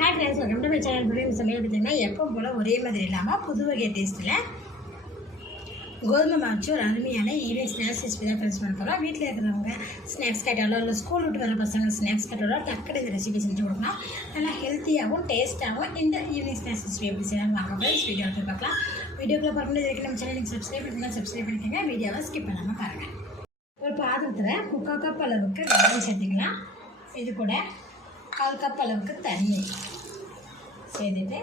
Hi friends welcome to my channel புரியும் சமையல் பார்த்தீங்கன்னா எப்போ போல் ஒரே மாதிரி இல்லாமல் புது வகை டேஸ்ட்டில் கோதுமை மாவு ஒரு அருமையான ஈவினிங் ஸ்நாக்ஸ் ரெசிபி தான் ஃப்ரெண்ட்ஸ் பண்ண போகிறோம் வீட்டில் இருக்கிறவங்க ஸ்நாக்ஸ் கேட்டாலோ இல்லை ஸ்கூல் விட்டு வர பசங்க ஸ்நாக்ஸ் கேட்டாலோ டக்குனு இந்த ரெசிபி செஞ்சு கொடுக்கலாம். நல்லா ஹெல்த்தியாகவும் டேஸ்ட்டாகவும் இந்த ஈவினிங் ஸ்நாக்ஸ் ரெசிபி எப்படி செய்யலாம் வாங்க ஃப்ரெண்ட்ஸ் வீடியோ போய் பார்க்கலாம். வீடியோக்குள்ளே பார்க்கும்போது இதுக்கு நம்ம சேனலுக்கு சப்ஸ்கிரைப் பண்ணிக்கலாம் சப்ஸ்கிரைப் பண்ணிக்கோங்க. வீடியோவை ஸ்கிப் பண்ணாமல் பாருங்கள் ஒரு பாத்திரத்தில் குக்கா கப் அளவுக்கு வெங்காயம் சேர்த்துக்கலாம். இது கூட கால் கப் அளவுக்கு தண்ணி சேர்த்துட்டு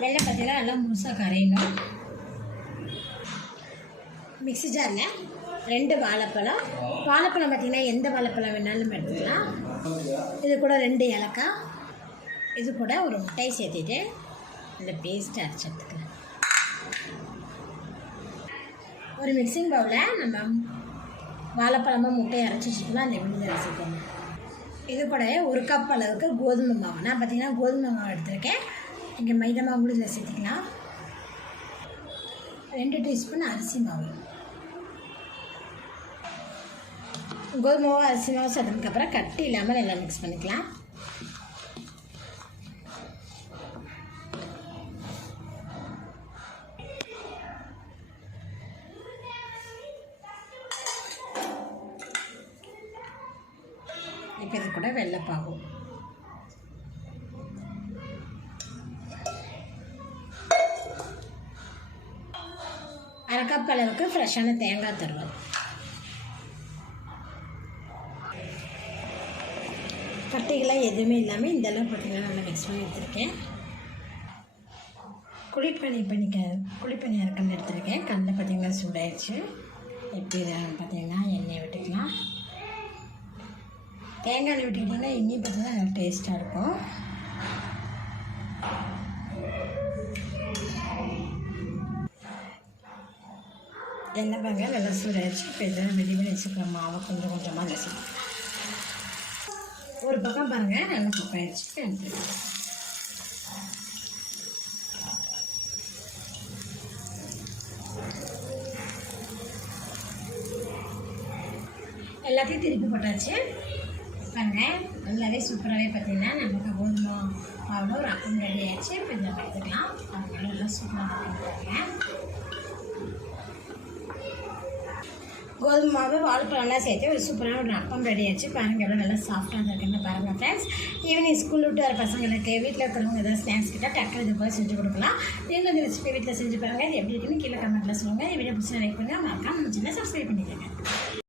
வெள்ளை பார்த்தீங்கன்னா நல்லா முழுசாக கரையணும் மிக்ஸி ஜாரில் ரெண்டு வாழைப்பழம் வாழைப்பழம் பார்த்திங்கன்னா எந்த வாழைப்பழம் வேணாலும் எடுத்துக்கலாம் இது கூட ரெண்டு ஏலக்காய் இது கூட ஒரு முட்டையை சேர்த்துட்டு இந்த பேஸ்ட்டை அரைச்சி எடுத்துக்கலாம் ஒரு மிக்சிங் பவுலில் நம்ம வாழைப்பழமும் முட்டையை அரைச்சி வச்சுக்கலாம் அந்த விழுந்து அரைச்சிக்கோங்க இது கூட ஒரு கப் அளவுக்கு கோதுமை மாவு. நான் பார்த்தீங்கன்னா கோதுமை மாவு எடுத்திருக்கேன். இங்கே மைதா மாவு கூட இதில் சேர்த்துக்கலாம். ரெண்டு டீஸ்பூன் அரிசி மாவு. கோதுமை மாவு அரிசி மாவு சேர்த்ததுக்கப்புறம் கட்டி இல்லாமல் எல்லாம் மிக்ஸ் பண்ணிக்கலாம். இப்போ இது கூட வெள்ளைப்பாகும் அரைக்கப் அளவுக்கு ஃப்ரெஷ்ஷான தேங்காய் தருவோம். கட்டிகளாக எதுவுமே இல்லாமல் இந்த அளவு பார்த்தீங்கன்னா நல்லா மிக்ஸ் பண்ணி எடுத்திருக்கேன். குளிப்பணி பண்ணிக்க குளிப்பணி இறக்கன்னு எடுத்திருக்கேன். கண்ணில் பார்த்தீங்கன்னா சூடாயிடுச்சு. எப்படி பார்த்தீங்கன்னா எண்ணெய் தேங்காய் எண்ணெய் விட்டுக்கிட்டிங்கன்னா இன்னும் பார்த்தீங்கன்னா நல்லா டேஸ்ட்டாக இருக்கும். எண்ணெய் பாங்க நல்லா சூடாகிடுச்சு இப்போ இதெல்லாம் ரெடி பண்ணி வச்சுக்கலாம். மாவை கொஞ்சம் கொஞ்சமாக நசிக்கலாம் ஒரு பக்கம் பாருங்கள் நல்லா குக் ஆயிடுச்சு எடுத்துக்கலாம் எல்லாத்தையும் திருப்பி போட்டாச்சு. பாருங்கள் நல்லாவே சூப்பராகவே பார்த்தீங்கன்னா நமக்கு கோதுமை மாவில் ஒரு அப்பம் ரெடி ஆயிடுச்சு. இப்போ இதை பார்த்துக்கலாம் அதனால நல்லா சூப்பராக பார்த்துருக்காங்க கோதுமை மாவு வாழைப்பழம்லாம் சேர்த்து ஒரு சூப்பரான ஒரு அப்பம் ரெடி ஆச்சு பாருங்க எவ்வளோ நல்லா சாஃப்டாக இருக்குன்னு பாருங்கள் ஃப்ரெண்ட்ஸ் ஈவினிங் ஸ்கூல் விட்டு வர பசங்களுக்கு வீட்டில் இருக்கிறவங்க ஏதாவது ஸ்நாக்ஸ் கிட்ட டக்கு இது போய் செஞ்சு கொடுக்கலாம். நீங்கள் இந்த ரெசிபி வீட்டில் செஞ்சு பாருங்கள் இது எப்படி இருக்குன்னு கீழே கமெண்ட்டில் சொல்லுங்கள் இந்த வீடியோ பிடிச்சி லைக் பண்ணுங்கள் மறக்காம நம்ம சின்ன சப்ஸ்கிரைப் பண்ணிடுங்க